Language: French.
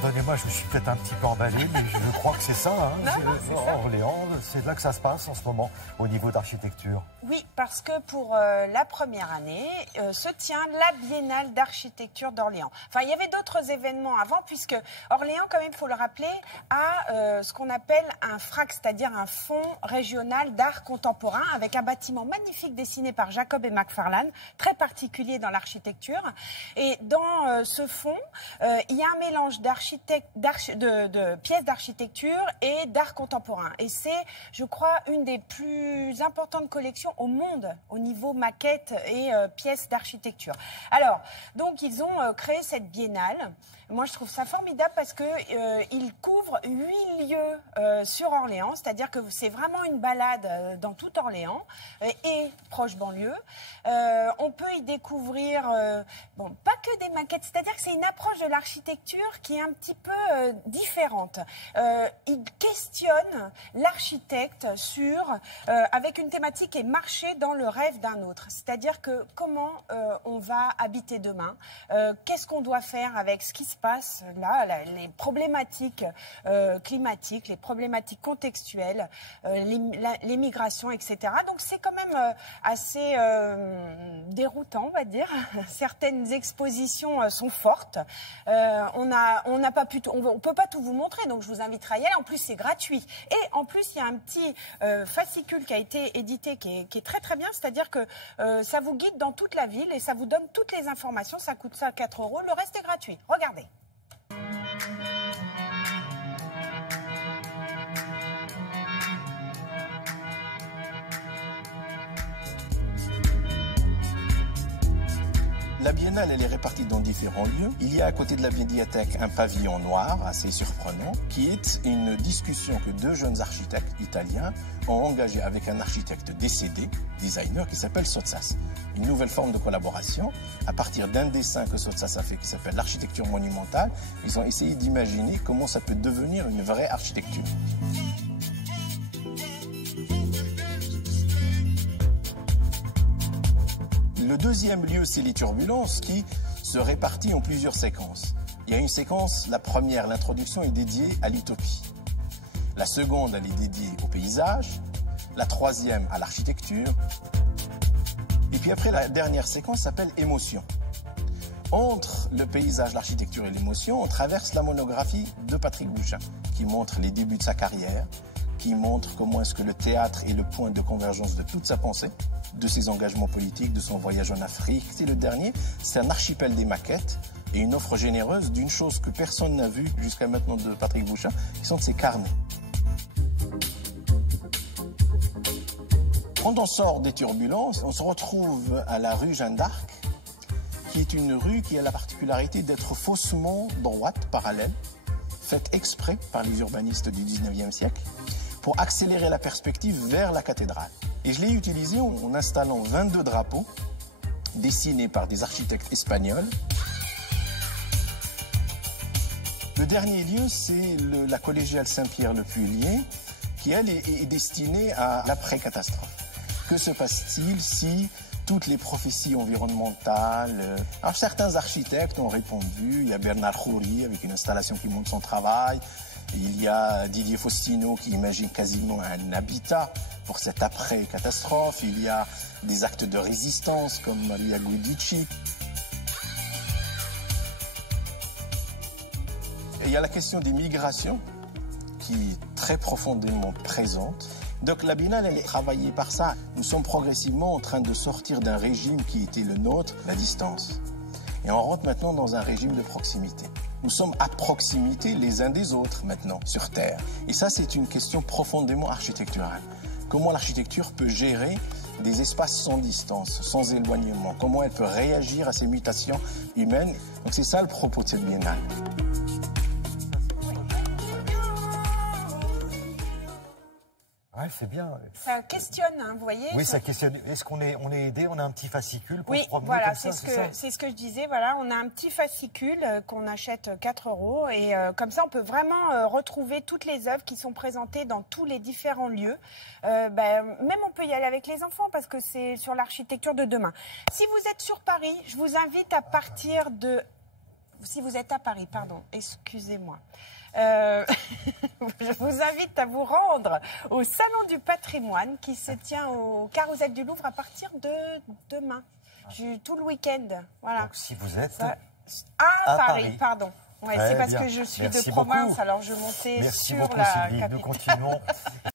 pardonnez-moi, je me suis peut-être un petit peu emballé, mais je crois que c'est ça. Hein. Non, c'est ça. Orléans, c'est là que ça se passe en ce moment, au niveau d'architecture. Oui, parce que pour la première année, se tient la Biennale d'architecture d'Orléans. Enfin, il y avait d'autres événements avant, puisque Orléans, quand même, il faut le rappeler, a ce qu'on appelle un FRAC, c'est-à-dire un fonds régional d'art contemporain, avec un bâtiment magnifique dessiné par Jacob et McFarlane, très particulier dans l'architecture. Et dans ce fonds, il y a un mélange de pièces d'architecture et d'art contemporain. Et c'est, je crois, une des plus importantes collections au monde au niveau maquette et pièces d'architecture. Alors, donc, ils ont créé cette biennale. Moi, je trouve ça formidable parce qu'ils couvrent 8 lieux sur Orléans, c'est-à-dire que c'est vraiment une balade dans tout Orléans et proche banlieue. On peut y découvrir, bon, pas que des maquettes, c'est-à-dire que c'est une approche de l'architecture qui est un petit peu différente. Ils questionnent l'architecte avec une thématique qui est marcher dans le rêve d'un autre. C'est-à-dire que comment on va habiter demain, qu'est-ce qu'on doit faire avec ce qui se passe là, les problématiques climatiques, les problématiques contextuelles, les migrations, etc. Donc c'est quand même assez déroutant, on va dire. Certaines expositions sont fortes. On peut pas tout vous montrer, donc je vous inviterai à y aller. En plus, c'est gratuit. Et en plus, il y a un petit fascicule qui a été édité qui est très très bien, c'est-à-dire que ça vous guide dans toute la ville et ça vous donne toutes les informations. Ça coûte ça 4 €. Le reste est gratuit. Regardez. La biennale, elle est répartie dans différents lieux. Il y a à côté de la médiathèque un pavillon noir, assez surprenant, qui est une discussion que 2 jeunes architectes italiens ont engagée avec un architecte décédé, designer, qui s'appelle Sottsass. Une nouvelle forme de collaboration. À partir d'un dessin que Sottsass a fait, qui s'appelle l'architecture monumentale, ils ont essayé d'imaginer comment ça peut devenir une vraie architecture. Le deuxième lieu, c'est les turbulences qui se répartit en plusieurs séquences. Il y a une séquence, la première, l'introduction, est dédiée à l'utopie. La seconde, elle est dédiée au paysage. La troisième, à l'architecture. Et puis après, la dernière séquence s'appelle émotion. Entre le paysage, l'architecture et l'émotion, on traverse la monographie de Patrick Bouchain, qui montre les débuts de sa carrière, qui montre comment est-ce que le théâtre est le point de convergence de toute sa pensée, de ses engagements politiques, de son voyage en Afrique. C'est le dernier, c'est un archipel des maquettes et une offre généreuse d'une chose que personne n'a vue jusqu'à maintenant de Patrick Bouchain, qui sont de ses carnets. Quand on sort des turbulences, on se retrouve à la rue Jeanne d'Arc, qui est une rue qui a la particularité d'être faussement droite, parallèle, faite exprès par les urbanistes du 19e siècle, pour accélérer la perspective vers la cathédrale. Et je l'ai utilisé en installant 22 drapeaux dessinés par des architectes espagnols. Le dernier lieu, c'est la collégiale Saint-Pierre-le-Puilier, qui, elle, est destinée à l'après-catastrophe. Que se passe-t-il si toutes les prophéties environnementales... Alors, certains architectes ont répondu. Il y a Bernard Khoury avec une installation qui montre son travail. Il y a Didier Faustino qui imagine quasiment un habitat pour cette après-catastrophe. Il y a des actes de résistance comme Maria Guidici. Et il y a la question des migrations qui est très profondément présente. Donc la biennale, elle est travaillée par ça. Nous sommes progressivement en train de sortir d'un régime qui était le nôtre, la distance. Et on rentre maintenant dans un régime de proximité. Nous sommes à proximité les uns des autres maintenant sur Terre. Et ça, c'est une question profondément architecturale. Comment l'architecture peut gérer des espaces sans distance, sans éloignement? Comment elle peut réagir à ces mutations humaines? Donc c'est ça le propos de cette biennale. Ouais, c'est bien. Ça questionne, hein, vous voyez. Oui, ça questionne. Est-ce qu'on est aidé? On a un petit fascicule pour oui, se promener voilà, comme ça, c'est ce que je disais. Voilà, on a un petit fascicule qu'on achète 4 € et comme ça, on peut vraiment retrouver toutes les œuvres qui sont présentées dans tous les différents lieux. Même on peut y aller avec les enfants parce que c'est sur l'architecture de demain. Si vous êtes sur Paris, je vous invite à partir de si vous êtes à Paris, pardon, excusez-moi. Je vous invite à vous rendre au Salon du patrimoine qui se tient au Carrousel du Louvre à partir de demain, tout le week-end. Voilà. Donc si vous êtes à Paris, pardon. Ouais, c'est parce bien. que je suis Merci de province, beaucoup. alors je montais Merci sur beaucoup, la Sylvie. capitale. Nous continuons.